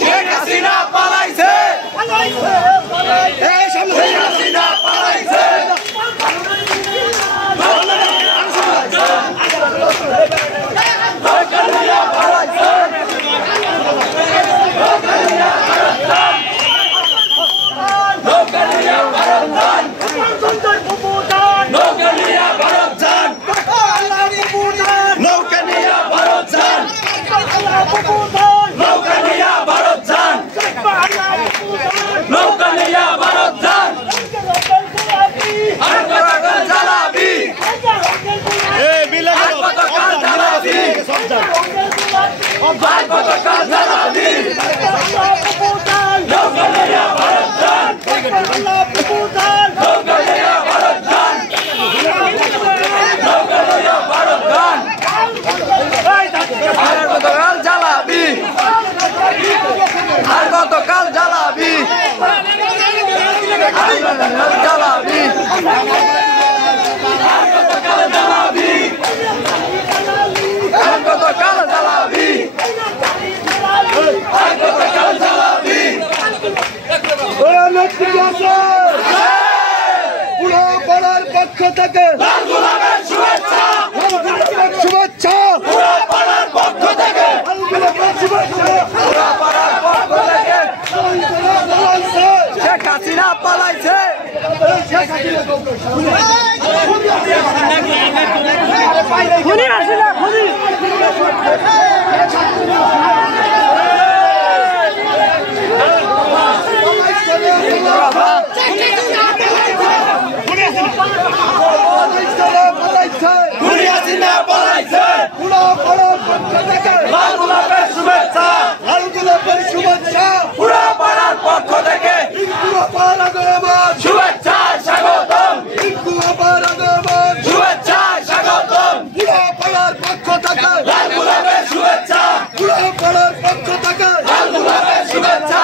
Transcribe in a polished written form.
শেখ হাসিনা পালাইছে এই সামনে শেখ হাসিনা পালাইছে গতকাল জ্বালাবি জ্বালাবি গতকাল জ্বালাবি পুরো পাড়ার পক্ষ থেকে শুভেচ্ছা পুরো পাড়ার পক্ষ থেকে শেখ হাসিনা পালাইছে খুনি হাসিনা খুনি খুনি হাসিনা পালাইছে পুরো পাড়ার পক্ষ থেকে লাল গোলাপের শুভেচ্ছা পুরো পাড়ার পক্ষ থেকে শুভেচ্ছা স্বাগতম শুভেচ্ছা স্বাগতম পুরো পাড়ার পক্ষ থেকে লাল গোলাপের শুভেচ্ছা পুরো পাড়ার পক্ষ থেকে লাল গোলাপের শুভেচ্ছা